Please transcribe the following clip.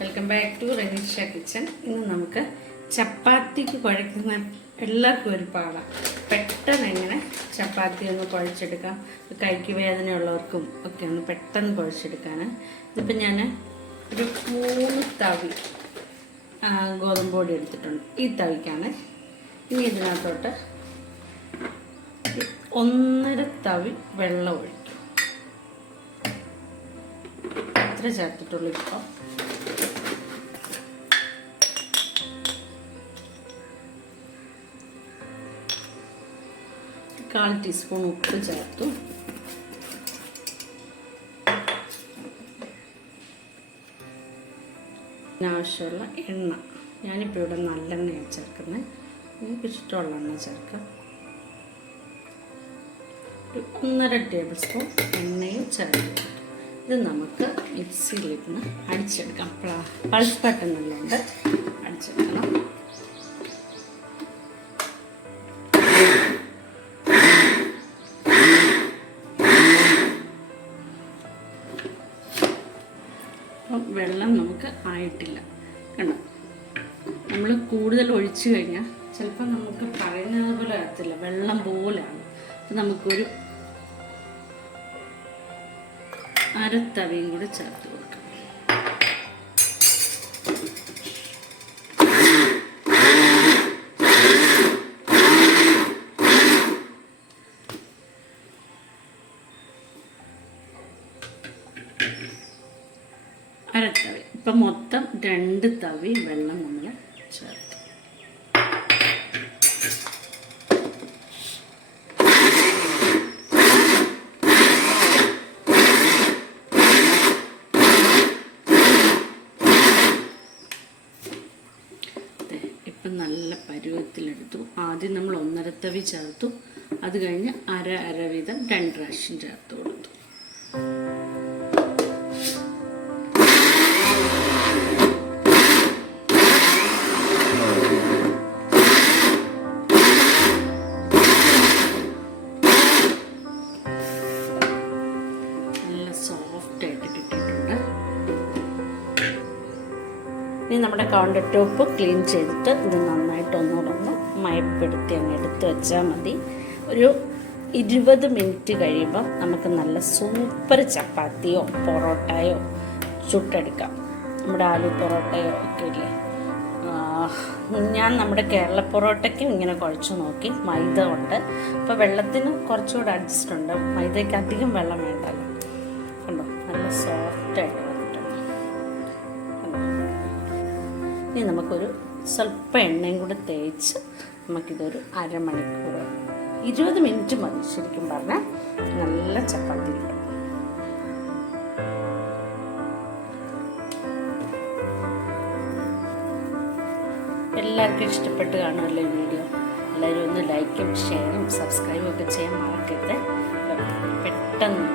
Welcome back to Ranisha kitchen. ഇന്ന് നമുക്ക് ചപ്പാത്തിക്ക് കുഴയ്ക്കുന്ന എല്ലാവർക്കും ഒരു പാടാണ്. പെട്ടെന്ന് എങ്ങനെ ചപ്പാത്തി ഒന്ന് കുഴച്ചെടുക്കാം, കൈക്ക് വേദനയുള്ളവർക്കും ഒക്കെ ഒന്ന് പെട്ടെന്ന് കുഴച്ചെടുക്കാൻ. ഇതിപ്പോൾ ഞാൻ ഒരു 3 തവി ഗോതമ്പ് പൊടി എടുത്തിട്ടുണ്ട്. ഈ തവിക്കാണ്. ഇനി ഇതിനകത്തോട്ട് 1.5 തവി വെള്ളം ഒഴിക്കും. അത്ര ചേർത്തിട്ടുള്ളൂ. ഇപ്പോൾ 1/4 ടീസ്പൂൺ ഉപ്പ് ചേർത്തു. ആവശ്യമുള്ള എണ്ണ, ഞാനിപ്പോൾ ഇവിടെ നല്ലെണ്ണയാണ് ചേർക്കുന്നത്. നിങ്ങൾക്ക് ഇഷ്ടമുള്ള എണ്ണ ചേർക്കാം. 1.5 ടേബിൾ സ്പൂൺ എണ്ണയും ചേർക്കും. ഇത് നമുക്ക് മിക്സിയിലിരുന്ന് അടിച്ചെടുക്കാം. പൾസ് ബട്ടണുള്ളതുകൊണ്ട് അടിച്ചെടുക്കണം. അപ്പം വെള്ളം നമുക്ക് ആയിട്ടില്ല, കണ്ടോ. നമ്മൾ കൂടുതൽ ഒഴിച്ചു കഴിഞ്ഞാൽ ചിലപ്പോൾ നമുക്ക് പറയുന്നത് പോലെ ആകത്തില്ല, വെള്ളം പോലെയാണ്. അപ്പം നമുക്കൊരു 1/2 തവിയും കൂടി ചേർത്ത് കൊടുക്കാം. അരത്തവി. ഇപ്പം മൊത്തം 2 തവി വെള്ളം നമ്മൾ ചേർത്ത്. ഇപ്പം നല്ല പരുവത്തിലെടുത്തു. ആദ്യം നമ്മൾ 1.5 തവി ചേർത്തു. അത് കഴിഞ്ഞ് അര വീതം 2 പ്രാവശ്യം ചേർത്ത് കൊടുത്തു. ഇനി നമ്മുടെ കൗണ്ടർ ടോപ്പ് ക്ലീൻ ചെയ്തിട്ട് ഇത് നന്നായിട്ട് ഒന്നുകൂടെ മയപ്പെടുത്തി അങ്ങ് എടുത്ത് വെച്ചാൽ മതി. ഒരു 20 മിനിറ്റ് കഴിയുമ്പോൾ നമുക്ക് നല്ല സൂപ്പർ ചപ്പാത്തിയോ പൊറോട്ടയോ ചുട്ടെടുക്കാം. നമ്മുടെ ആലു പൊറോട്ടയോ ഒക്കെ ഇല്ലേ. ഞാൻ നമ്മുടെ കേരള പൊറോട്ടയ്ക്കും ഇങ്ങനെ കുഴച്ച് നോക്കി. മൈദ കൊണ്ട് അപ്പോൾ വെള്ളത്തിന് കുറച്ചുകൂടെ അഡ്ജസ്റ്റ് ഉണ്ട്. മൈദയ്ക്ക് അധികം വെള്ളം വേണ്ടല്ലോ. കണ്ടോ, നല്ല സോഫ്റ്റായിട്ട്. ഇനി നമുക്കൊരു സ്വല്പം എണ്ണയും കൂടെ തേച്ച് നമുക്കിതൊരു അരമണിക്കൂർ 20 മിനിറ്റ് മതി ശരിക്കും പറഞ്ഞാൽ നല്ല ചപ്പാത്തി കിട്ടും. എല്ലാവർക്കും ഇഷ്ടപ്പെട്ട് കാണുമല്ലോ ഈ വീഡിയോ. എല്ലാവരും ഒന്ന് ലൈക്കും ഷെയറും സബ്സ്ക്രൈബും ഒക്കെ ചെയ്യാൻ മറക്കരുത്. പെട്ടെന്ന്